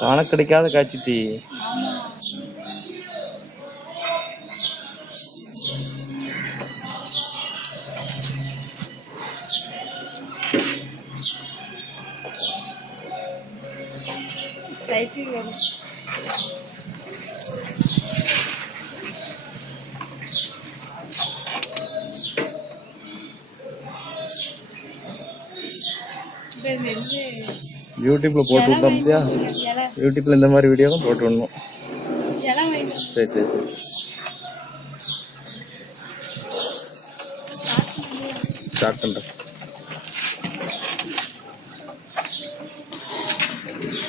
காண கிடைக்காத காட்சி டீ. யூடியூப்ல போட்டு விட்டோம்யா. யூடியூப்ல இந்த மாதிரி வீடியோ தான் போட்டு விடணும். சரி சரி சரி. ஸ்டார்ட் பண்றேன்.